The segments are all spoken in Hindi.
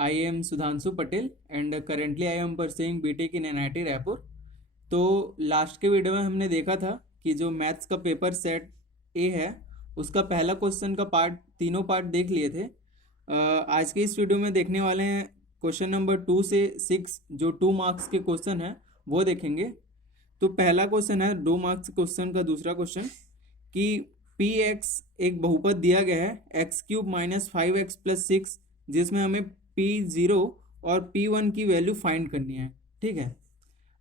I am Sudhanshu Patel and currently I am pursuing BTech in NIT Raipur. तो लास्ट के वीडियो में हमने देखा था कि जो मैथ्स का पेपर सेट ए है उसका पहला क्वेश्चन का पार्ट तीनों पार्ट देख लिए थे। आज के इस वीडियो में देखने वाले हैं क्वेश्चन नंबर 2 से 6 जो 2 मार्क्स के क्वेश्चन है वो देखेंगे। तो पहला क्वेश्चन है 2 मार्क्स क्वेश्चन का दूसरा क्वेश्चन कि पी एक्स एक बहुपद दिया गया है एक्स क्यूब माइनस 5x+6 जिसमें हमें P0 और P1 की वैल्यू फाइंड करनी है। ठीक है,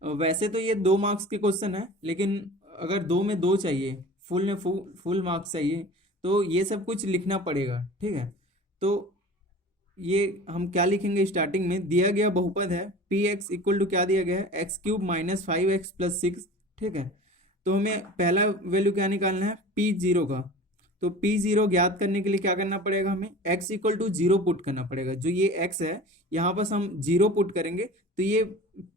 वैसे तो ये 2 मार्क्स के क्वेश्चन है, लेकिन अगर 2 में 2 चाहिए, फुल में फुल मार्क्स चाहिए तो ये सब कुछ लिखना पड़ेगा। ठीक है, तो ये हम क्या लिखेंगे, स्टार्टिंग में दिया गया बहुपद है पी एक्स इक्वल टू क्या दिया गया है एक्स क्यूब माइनस 5x+6। ठीक है, तो हमें पहला वैल्यू क्या निकालना है P0 का। तो P0 ज्ञात करने के लिए क्या करना पड़ेगा, हमें x इक्वल टू 0 पुट करना पड़ेगा। जो ये x है यहाँ पर हम 0 पुट करेंगे तो ये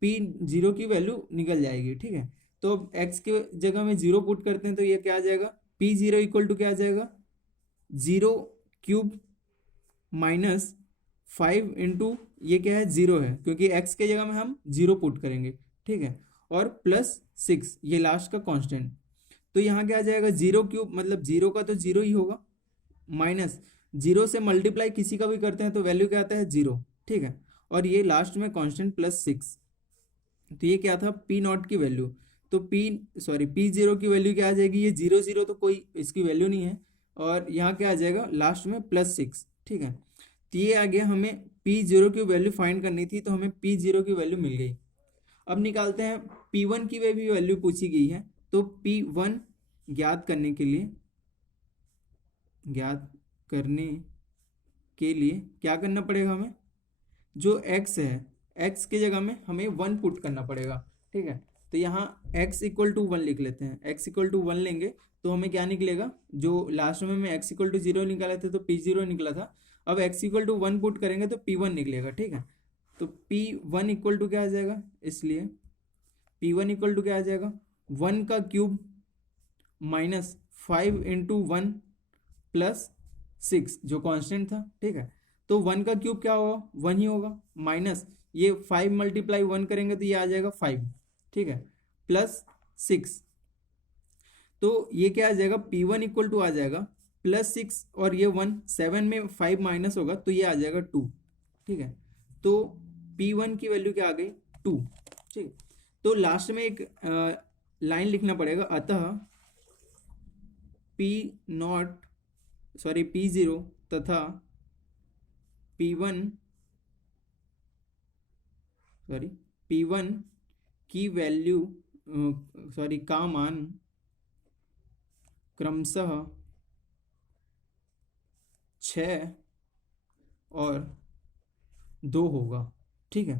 P0 की वैल्यू निकल जाएगी। ठीक है, तो अब x के जगह में 0 पुट करते हैं तो ये क्या आ जाएगा, P0 इक्वल टू क्या आ जाएगा 0³ माइनस 5 ये क्या है 0 है क्योंकि x के जगह में हम 0 पुट करेंगे। ठीक है, और +6 ये लास्ट का कांस्टेंट। तो यहाँ क्या आ जाएगा 0³ मतलब 0 का तो 0 ही होगा, माइनस 0 से मल्टीप्लाई किसी का भी करते हैं तो वैल्यू क्या आता है 0। ठीक है, और ये लास्ट में कांस्टेंट +6। तो ये क्या था P0 की वैल्यू। तो P0 की वैल्यू क्या आ जाएगी, ये 0 तो कोई इसकी वैल्यू नहीं है, और यहाँ क्या आ जाएगा लास्ट में +6। ठीक है, तो ये आ गया, हमें P0 की वैल्यू फाइंड करनी थी तो हमें P0 की वैल्यू मिल गई। अब निकालते हैं P1 की भी वैल्यू पूछी गई है। तो P1 ज्ञात करने के लिए क्या करना पड़ेगा, हमें जो x है x की जगह में हमें 1 पुट करना पड़ेगा। ठीक है, तो यहाँ x इक्वल टू 1 लिख लेते हैं। x इक्वल टू 1 लेंगे तो हमें क्या निकलेगा, जो लास्ट में हमें x इक्वल टू 0 निकाले थे तो P0 निकला था। अब x इक्वल टू 1 पुट करेंगे तो P1 निकलेगा। ठीक है, तो P1 इक्वल टू क्या आ जाएगा, इसलिए P1 इक्वल टू क्या आ जाएगा 1³ माइनस 5 × 1 + 6 जो कांस्टेंट था। ठीक है, तो 1 का क्यूब क्या होगा 1 ही होगा, माइनस ये 5 × 1 करेंगे तो ये आ जाएगा 5। ठीक है, +6 तो ये क्या आ जाएगा P1 इक्वल टू आ जाएगा +6 और ये 1 7 में 5 माइनस होगा तो ये आ जाएगा 2। ठीक है, तो P1 की वैल्यू क्या आ गई 2। ठीक है, तो लास्ट में एक लाइन लिखना पड़ेगा, अतः P0 तथा P1 की वैल्यू का मान क्रमशः 6 और 2 होगा। ठीक है,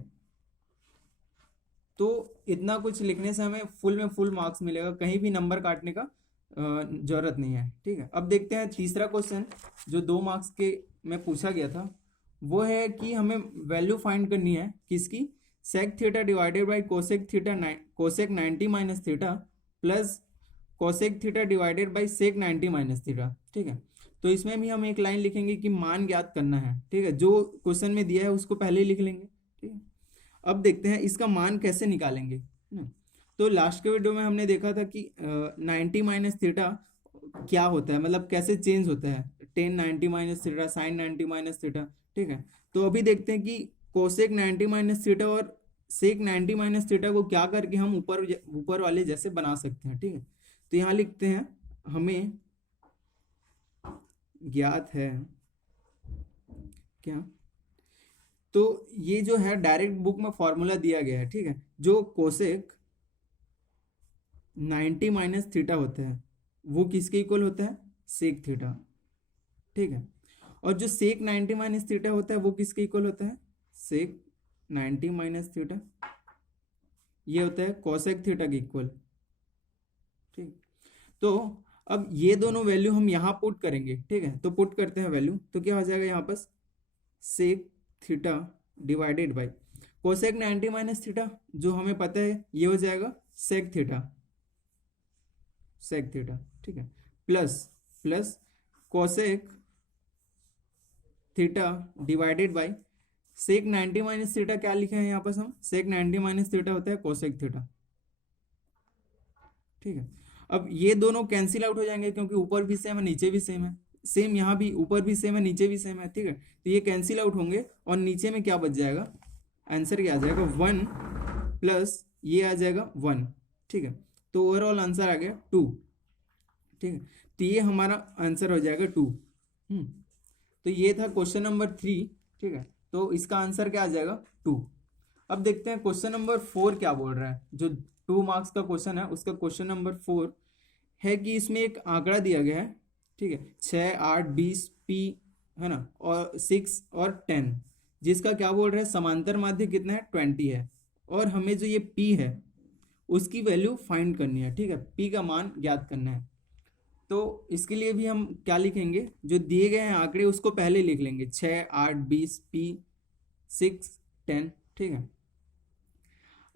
तो इतना कुछ लिखने से हमें फुल में फुल मार्क्स मिलेगा, कहीं भी नंबर काटने का जरूरत नहीं है। ठीक है, अब देखते हैं तीसरा क्वेश्चन जो 2 मार्क्स के में पूछा गया था। वो है कि हमें वैल्यू फाइंड करनी है किसकी, sec theta divided by cosec 90 minus theta plus cosec theta divided by sec 90 minus theta. ठीक है, तो इसमें भी हम एक लाइन लिखेंगे कि मान ज्ञात करना है। ठीक है, जो क्वेश्चन में दिया है उसको पहले ही लिख लेंगे। ठीक है, अब देखते हैं इसका मान कैसे निकालेंगे ना। तो लास्ट के वीडियो में हमने देखा था कि 90 माइनस थीटा क्या होता है, मतलब कैसे चेंज होता है, tan 90 minus theta, sine 90 minus theta. ठीक है, तो अभी देखते हैं कि कोसेक 90 माइनस थीटा और सेक 90 माइनस थीटा को क्या करके हम ऊपर वाले जैसे बना सकते हैं। ठीक है, तो यहाँ लिखते हैं हमें ज्ञात है क्या, तो ये जो है डायरेक्ट बुक में फॉर्मूला दिया गया है। ठीक है, जो कोसेक 90 माइनस थीटा होता है वो किसके इक्वल होता है, सेक थीटा। ठीक है, और जो सेक 90 माइनस थीटा होता है वो किसके इक्वल होता है, सेक 90 माइनस थीटा ये होता है कोसेक थीटा के इक्वल। ठीक, तो अब ये दोनों वैल्यू हम यहाँ पुट करेंगे। ठीक है, तो पुट करते हैं वैल्यू, तो क्या हो जाएगा यहाँ पर sec theta divided by cosec 90 minus theta जो हमें पता है ये हो जाएगा सेक थीटा। ठीक है, plus cosec theta divided by sec 90 minus theta क्या लिखे हैं यहाँ पर हम? सेक 90 माइनस थीटा होता है कोसेक थीटा, ठीक है। अब ये दोनों कैंसिल आउट हो जाएंगे क्योंकि ऊपर भी सेम है नीचे भी सेम है, सेम यहाँ भी ऊपर भी सेम है नीचे भी सेम है, ठीक है। तो ये कैंसिल आउट होंगे और नीचे में क्या बच जाएगा, आंसर क्या आ जाएगा 1 प्लस ये आ जाएगा 1, ठीक है। तो ओवरऑल आंसर आ गया 2, ठीक है। तो ये हमारा आंसर हो जाएगा 2। तो ये था क्वेश्चन नंबर 3, ठीक है। तो इसका आंसर क्या आ जाएगा 2। अब देखते हैं क्वेश्चन नंबर 4 क्या बोल रहा है। जो 2 मार्क्स का क्वेश्चन है उसका क्वेश्चन नंबर 4 है कि इसमें एक आंकड़ा दिया गया है, ठीक है, 6, 8, 20 पी, है ना, और 6 और 10, जिसका क्या बोल रहा है समांतर माध्य कितना है 20 है, और हमें जो ये पी है उसकी वैल्यू फाइंड करनी है, ठीक है, पी का मान ज्ञात करना है। तो इसके लिए भी हम क्या लिखेंगे, जो दिए गए हैं आंकड़े उसको पहले लिख लेंगे, 6, 8, 20 पी 6, 10, ठीक है।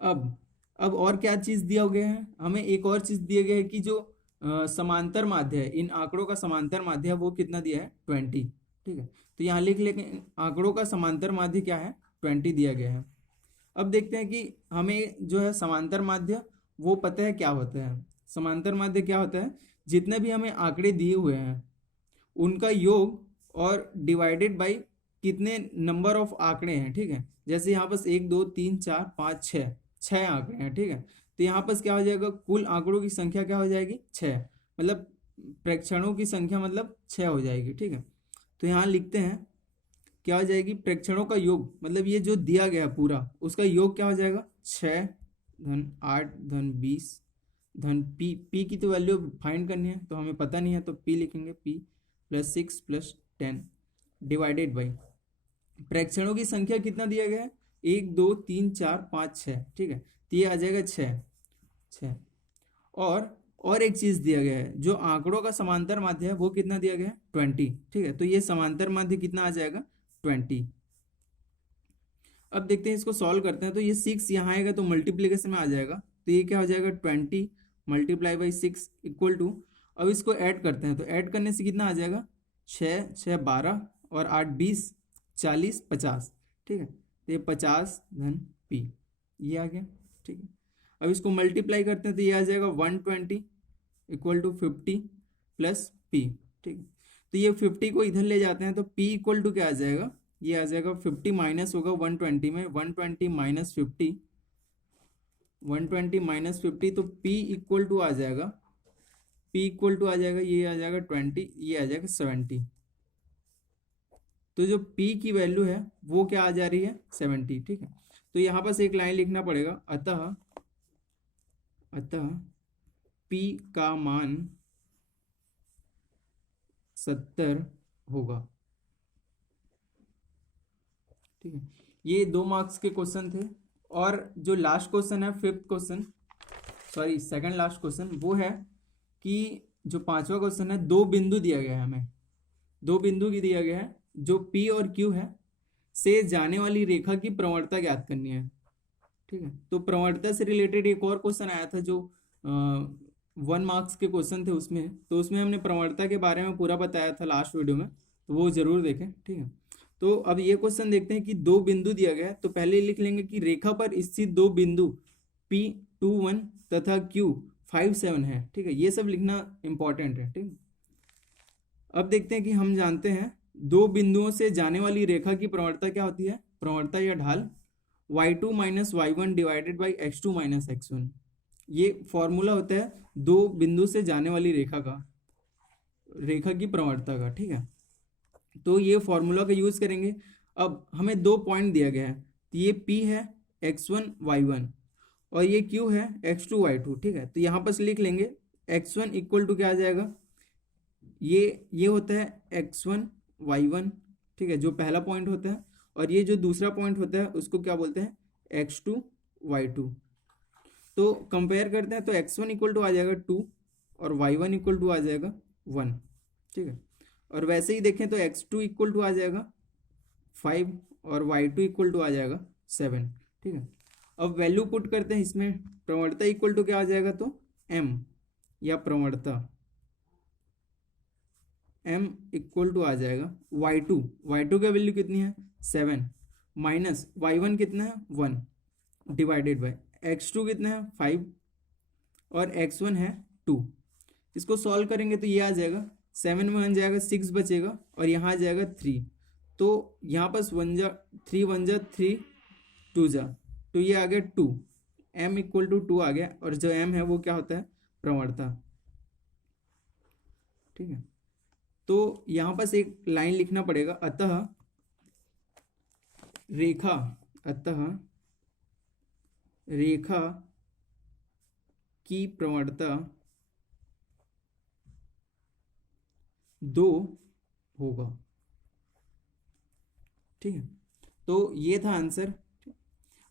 अब और क्या चीज दिया गया है, हमें एक और चीज दिया गया है कि जो समांतर माध्य है, इन आंकड़ों का समांतर माध्य है वो कितना दिया है 20, ठीक है। तो यहाँ लिख लेंगे आंकड़ों का समांतर माध्य क्या है 20 दिया गया है। अब देखते हैं कि हमें जो है समांतर माध्य वो पता है क्या होता है। समांतर माध्य क्या होता है, जितने भी हमें आंकड़े दिए हुए हैं उनका योग और डिवाइडेड बाई कितने नंबर ऑफ आंकड़े हैं, ठीक है। जैसे यहाँ पर 1, 2, 3, 4, 5, 6 आंकड़े हैं, ठीक है। तो यहाँ पर क्या हो जाएगा, कुल आंकड़ों की संख्या क्या हो जाएगी 6, मतलब प्रेक्षणों की संख्या मतलब 6 हो जाएगी, ठीक है। तो यहाँ लिखते हैं क्या हो जाएगी, प्रेक्षणों का योग मतलब ये जो दिया गया पूरा उसका योग क्या हो जाएगा 6 धन 8 धन 20 धन पी, पी की तो वैल्यू फाइंड करनी है तो हमें पता नहीं है, तो पी लिखेंगे, P plus 6 plus 10 divided by प्रेक्षणों की संख्या कितना दिया गया है 1, 2, 3, 4, 5, 6, ठीक है। तो ये आ जाएगा 6। और एक चीज दिया गया है, जो आंकड़ों का समांतर माध्य है वो कितना दिया गया है 20, ठीक है। तो ये समांतर माध्य कितना आ जाएगा 20। अब देखते हैं इसको सॉल्व करते हैं। तो ये 6 यहाँ आएगा तो मल्टीप्लीकेशन में आ जाएगा, तो ये क्या हो जाएगा 20 मल्टीप्लाई बाई 6 इक्वल टू, अब इसको ऐड करते हैं तो ऐड करने से कितना आ जाएगा 6, 6, 12 और 8, 20, 40, 50, ठीक है। तो ये 50 धन पी ये आ गया, ठीक है। अब इसको मल्टीप्लाई करते हैं तो ये आ जाएगा 120 इक्वल टू 50 प्लस पी, ठीक है। तो ये 50 को इधर ले जाते हैं तो पी इक्वल टू क्या आ जाएगा, ये आ जाएगा 50 माइनस होगा 120 में, 120 माइनस 50, 120 माइनस 50, तो P इक्वल टू आ जाएगा, P इक्वल टू आ जाएगा, ये आ जाएगा 20, ये आ जाएगा 70। तो जो P की वैल्यू है वो क्या आ जा रही है 70, ठीक है। तो यहाँ पर एक लाइन लिखना पड़ेगा, अतः P का मान 70 होगा, ठीक है। ये 2 मार्क्स के क्वेश्चन थे। और जो लास्ट क्वेश्चन है, fifth question, sorry second last question, वो है कि जो 5वां क्वेश्चन है, 2 बिंदु दिया गया है हमें, 2 बिंदु की दिया गया है, जो P और Q है से जाने वाली रेखा की प्रवणता ज्ञात करनी है, ठीक है। तो प्रवणता से रिलेटेड एक और क्वेश्चन आया था जो 1 मार्क्स के क्वेश्चन थे उसमें, तो उसमें हमने प्रवणता के बारे में पूरा बताया था लास्ट वीडियो में, तो वो जरूर देखें, ठीक है। तो अब ये क्वेश्चन देखते हैं कि 2 बिंदु दिया गया है, तो पहले लिख लेंगे कि रेखा पर स्थित 2 बिंदु P21 तथा Q57 है, ठीक है। ये सब लिखना इंपॉर्टेंट है, ठीक है। अब देखते हैं कि हम जानते हैं 2 बिंदुओं से जाने वाली रेखा की प्रवणता क्या होती है, प्रवणता या ढाल y2 minus y1 divided by x2 minus x1। ये फॉर्मूला होता है 2 बिंदु से जाने वाली रेखा का, रेखा की प्रवणता का, ठीक है। तो ये फॉर्मूला का यूज करेंगे। अब हमें 2 पॉइंट दिया गया है, तो ये P है x1 y1 और ये Q है x2 y2, ठीक है। तो यहाँ पर लिख लेंगे x1 इक्वल टू क्या आ जाएगा, ये होता है x1 y1, ठीक है, जो पहला पॉइंट होता है, और ये जो दूसरा पॉइंट होता है उसको क्या बोलते हैं x2 y2। तो कंपेयर करते हैं तो x1 इक्वल टू आ जाएगा 2 और y1 इक्वल टू आ जाएगा 1, ठीक है। और वैसे ही देखें तो x2 इक्वल टू आ जाएगा 5 और y2 इक्वल टू आ जाएगा 7, ठीक है। अब वैल्यू पुट करते हैं इसमें, प्रवणता इक्वल टू क्या आ जाएगा, तो m या प्रवणता m इक्वल टू आ जाएगा y2 का वैल्यू कितनी है 7, माइनस y1 कितना है 1 डिवाइडेड बाय x2 कितना है 5 और x1 है 2। इसको सॉल्व करेंगे तो ये आ जाएगा 7 में 1 जाएगा 6 बचेगा और यहाँ आ जाएगा 3। तो यहाँ पर 3 1 जा 3 2 जा तो ये आ गया 2, m इक्वल टू 2 आ गया। और जो m है वो क्या होता है प्रवणता। ठीक है, तो यहाँ पर एक लाइन लिखना पड़ेगा, अतः रेखा की प्रवणता 2 होगा। ठीक है, तो ये था आंसर।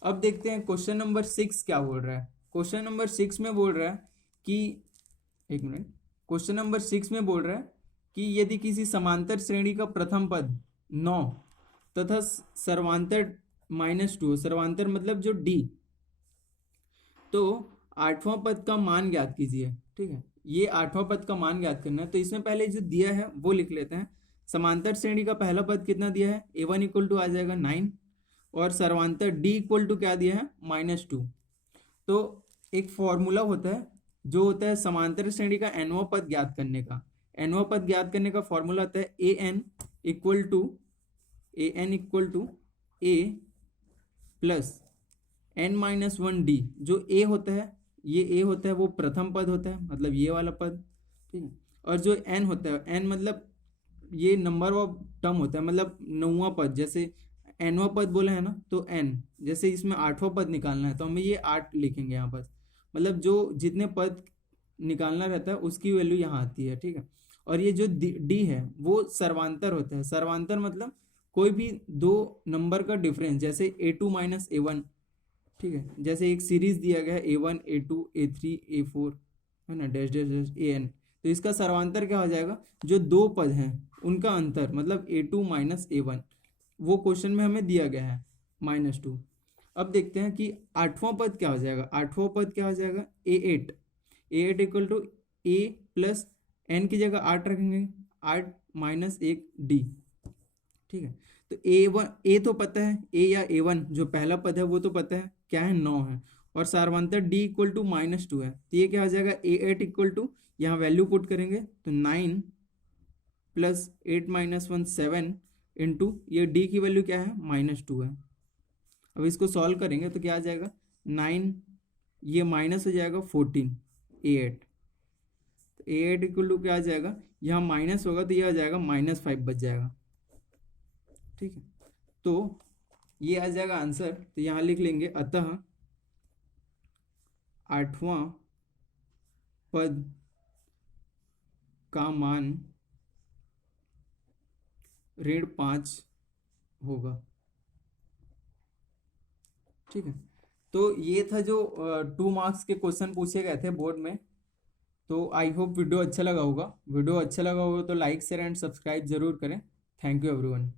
अब देखते हैं क्वेश्चन नंबर 6 क्या बोल रहा है। क्वेश्चन नंबर 6 में बोल रहा है कि क्वेश्चन नंबर 6 में बोल रहा है कि यदि किसी समांतर श्रेणी का प्रथम पद 9 तथा सर्वांतर -2, सर्वांतर मतलब जो d, तो 8वां पद का मान ज्ञात कीजिए। ठीक है, ये 8वां पद का मान ज्ञात करना है। तो इसमें पहले जो दिया है वो लिख लेते हैं। समांतर श्रेणी का पहला पद कितना दिया है, a1 इक्वल टू आ जाएगा 9 और सर्वांतर d इक्वल टू क्या दिया है -2। तो एक फॉर्मूला होता है जो होता है समांतर श्रेणी का nवां पद ज्ञात करने का। nवां पद ज्ञात करने का फॉर्मूला होता है an equal to a plus n-1d। जो a होता है, ये a होता है वो प्रथम पद होता है, मतलब ये वाला पद। ठीक है, और जो n होता है, n मतलब ये नंबर ऑफ टर्म होता है, मतलब 9वां पद। जैसे nवां पद बोला है ना, तो n, जैसे इसमें 8वां पद निकालना है तो हमें ये 8 लिखेंगे यहाँ पर। मतलब जो जितने पद निकालना रहता है उसकी वैल्यू यहाँ आती है। ठीक है, और ये जो d है वो सर्वांतर होता है। सर्वांतर मतलब कोई भी दो नंबर का डिफरेंस, जैसे a2 माइनस a1। ठीक है, जैसे एक सीरीज दिया गया है a1 a2 a3 a4 है ना, डैश डैश डैश an। तो इसका सर्वांतर क्या हो जाएगा, जो दो पद हैं उनका अंतर, मतलब a2 माइनस a1। वो क्वेश्चन में हमें दिया गया है -2। अब देखते हैं कि 8वां पद क्या हो जाएगा। 8वां पद क्या हो जाएगा a8 equal to a plus n की जगह 8 रखेंगे, 8 माइनस 1 d। ठीक है, तो a तो पता है, a या a1 जो पहला पद है वो तो पता है क्या है 9 है, और सर्वांतर d इक्वल टू -2 है। तो ये क्या हो जाएगा a8 इक्वल टू, यहाँ वैल्यू पुट करेंगे तो 9 प्लस 8 माइनस 1 7 इंटू ये d की वैल्यू क्या है -2 है। अब इसको सॉल्व करेंगे तो क्या आ जाएगा 9, ये माइनस हो जाएगा 14 a8। तो a8 इक्वल टू क्या आ जाएगा, यहाँ माइनस होगा तो यह आ जाएगा -5 बच जाएगा। ठीक है, तो ये आ जाएगा आंसर। तो यहाँ लिख लेंगे, अतः 8वां पद का मान -5 होगा। ठीक है, तो ये था जो 2 मार्क्स के क्वेश्चन पूछे गए थे बोर्ड में। तो आई होप वीडियो अच्छा लगा होगा। वीडियो अच्छा लगा होगा तो लाइक शेयर एंड सब्सक्राइब जरूर करें। Thank you everyone.